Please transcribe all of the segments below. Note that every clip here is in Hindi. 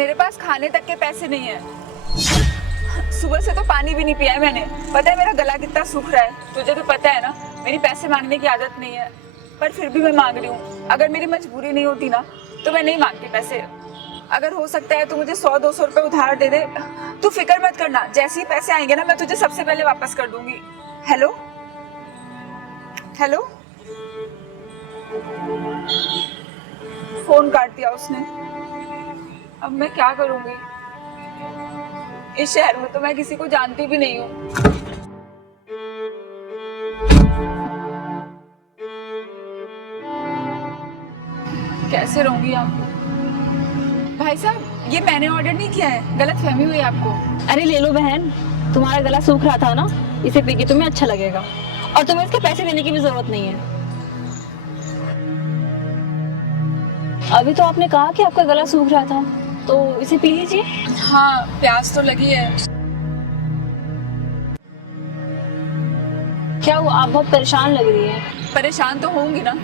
मेरे पास खाने तक के पैसे नहीं है। सुबह से तो पानी भी नहीं पिया है मैंने। पता है मेरा गला कितना सूख रहा है, तुझे तो पता है ना। मेरी पैसे मांगने की आदत नहीं है, पर फिर भी मैं मांग रही हूँ। अगर मेरी मजबूरी नहीं होती ना तो मैं नहीं मांगती पैसे। अगर हो सकता है तो मुझे 100-200 रुपए उधार दे दे। तू फिक्र मत करना, जैसे ही पैसे आएंगे ना मैं तुझे सबसे पहले वापस कर दूंगी। हेलो हेलो, फोन काट दिया उसने। अब मैं क्या करूंगी? इस शहर में तो मैं किसी को जानती भी नहीं हूँ। कैसे रहूंगी आपको? भाई साहब, ये मैंने ऑर्डर नहीं किया है, गलत फहमी हुई आपको। अरे ले लो बहन, तुम्हारा गला सूख रहा था ना, इसे पी के तुम्हें अच्छा लगेगा और तुम्हें इसके पैसे देने की भी जरूरत नहीं है। अभी तो आपने कहा कि आपका गला सूख रहा था, तो इसे पी लीजिए। हाँ, प्यास तो लगी है। क्या हुआ, आप बहुत परेशान लग रही हैं। परेशान तो होंगी ना,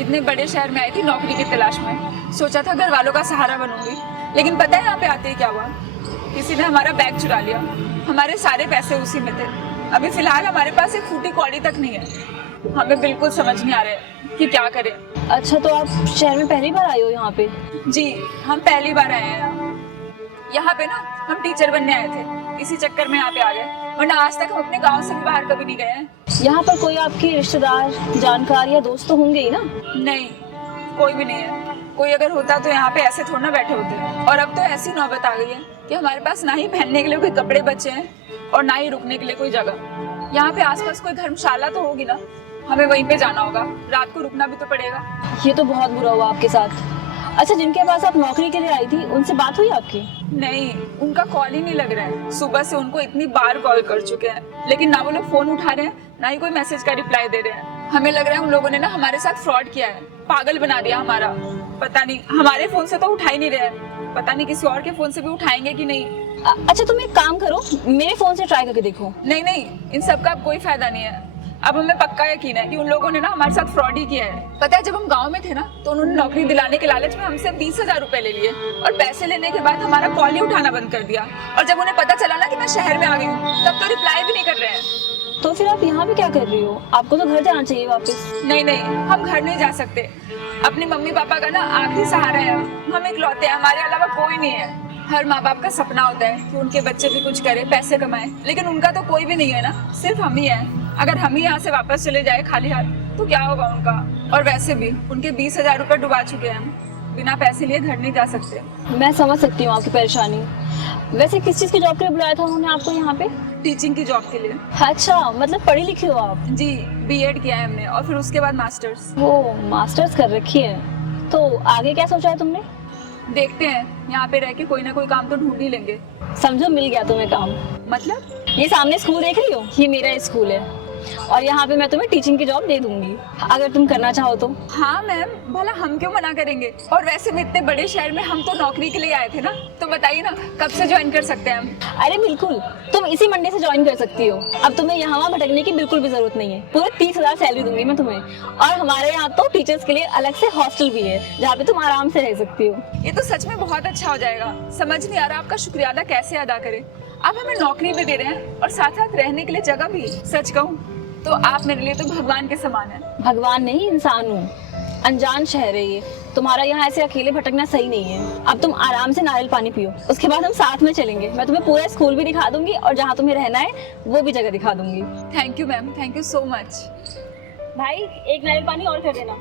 इतने बड़े शहर में आई थी नौकरी की तलाश में। सोचा था घर वालों का सहारा बनूंगी, लेकिन पता है यहाँ पे आते ही क्या हुआ? किसी ने हमारा बैग चुरा लिया। हमारे सारे पैसे उसी में थे। अभी फिलहाल हमारे पास एक फूटी कौड़ी तक नहीं है। हमें बिल्कुल समझ नहीं आ रहा है कि क्या करें। अच्छा, तो आप शहर में पहली बार आई हो यहाँ पे? जी, हम पहली बार आए हैं यहाँ पे ना। हम टीचर बनने आए थे, इसी चक्कर में यहाँ पे आ गए, वरना आज तक हम अपने गांव से भी बाहर कभी नहीं गए हैं। यहाँ पर कोई आपके रिश्तेदार, जानकार या दोस्त तो होंगे ही ना? नहीं, कोई भी नहीं है। कोई अगर होता तो यहाँ पे ऐसे थोड़ा ना बैठे होते। और अब तो ऐसी नौबत आ गई है कि हमारे पास ना ही पहनने के लिए कोई कपड़े बचे हैं और ना ही रुकने के लिए कोई जगह। यहाँ पे आसपास कोई धर्मशाला तो होगी ना, हमें वहीं पे जाना होगा। रात को रुकना भी तो पड़ेगा। ये तो बहुत बुरा हुआ आपके साथ। अच्छा, जिनके पास आप नौकरी के लिए आई थी, उनसे बात हुई आपकी? नहीं, उनका कॉल ही नहीं लग रहा है। सुबह से उनको इतनी बार कॉल कर चुके हैं, लेकिन ना वो लोग फोन उठा रहे हैं, ना ही कोई मैसेज का रिप्लाई दे रहे हैं। हमें लग रहा है उन लोगों ने ना हमारे साथ फ्रॉड किया है, पागल बना दिया हमारा। पता नहीं, हमारे फोन से तो उठा ही नहीं रहे हैं, पता नहीं किसी और के फोन से भी उठाएंगे कि नहीं। अच्छा, तुम एक काम करो, मेरे फोन से ट्राई करके देखो। नहीं नहीं, इन सब का अब कोई फायदा नहीं है। अब हमें पक्का यकीन है कि उन लोगों ने ना हमारे साथ फ्रॉड ही किया है। पता है, जब हम गांव में थे ना तो उन्होंने नौकरी दिलाने के लालच में हमसे 20,000 रुपए ले लिए, और पैसे लेने के बाद हमारा कॉल ही उठाना बंद कर दिया। और जब उन्हें पता चला ना कि मैं शहर में आ गई हूँ, तब तो रिप्लाई भी नहीं कर रहे हैं। तो फिर आप यहाँ पे क्या कर रही हो? आपको तो घर जाना चाहिए वापस। नहीं नहीं, हम घर नहीं जा सकते। अपने मम्मी पापा का ना आखिरी सहारा है हम इकलौते हैं, हमारे अलावा कोई नहीं है। हर माँ बाप का सपना होता है कि उनके बच्चे भी कुछ करे, पैसे कमाए, लेकिन उनका तो कोई भी नहीं है ना, सिर्फ हम ही हैं। अगर हम ही यहाँ से वापस चले जाए खाली हाथ तो क्या होगा उनका? और वैसे भी उनके 20,000 रुपए डुबा चुके हैं हम, बिना पैसे लिए घर नहीं जा सकते। मैं समझ सकती हूँ आपकी परेशानी। वैसे किस चीज़ की जॉब के लिए बुलाया था उन्होंने आपको यहाँ पे? टीचिंग की जॉब के लिए। अच्छा, मतलब पढ़ी लिखी हो आप? जी, बीएड किया है हमने, और फिर उसके बाद मास्टर्स। वो मास्टर्स कर रखी है, तो आगे क्या सोचा है तुमने? देखते हैं, यहाँ पे रह के कोई ना कोई काम तो ढूंढ ही लेंगे। समझो मिल गया तुम्हें काम। मतलब? ये सामने स्कूल देख रही हो, ये मेरा स्कूल है और यहाँ पे मैं तुम्हें टीचिंग की जॉब दे दूंगी अगर तुम करना चाहो तो। हाँ मैम, भला हम क्यों मना करेंगे? और वैसे भी इतने बड़े शहर में हम तो नौकरी के लिए आए थे ना, तो बताइए ना कब से ज्वाइन कर सकते हैं हम? अरे बिल्कुल, तुम इसी मंडे से ज्वाइन कर सकती हो। अब तुम्हें यहाँ वहाँ भटकने की बिल्कुल भी जरूरत नहीं है। पूरे 30,000 सैलरी दूंगी मैं तुम्हें, और हमारे यहाँ तो टीचर्स के लिए अलग से हॉस्टल भी है जहाँ पे तुम आराम से रह सकती हो। ये तो सच में बहुत अच्छा हो जाएगा। समझ नहीं आ रहा आपका शुक्रिया अदा कैसे अदा करें। आप हमें नौकरी भी दे रहे हैं और साथ साथ रहने के लिए जगह भी। सच कहूँ तो आप मेरे लिए तो भगवान के समान है। भगवान नहीं, इंसान हूँ। अनजान शहर है ये, तुम्हारा यहाँ ऐसे अकेले भटकना सही नहीं है। अब तुम आराम से नारियल पानी पियो, उसके बाद हम साथ में चलेंगे। मैं तुम्हें पूरा स्कूल भी दिखा दूंगी और जहाँ तुम्हें रहना है वो भी जगह दिखा दूंगी। Thank you ma'am, thank you so much. भाई, एक नारियल पानी और कर देना।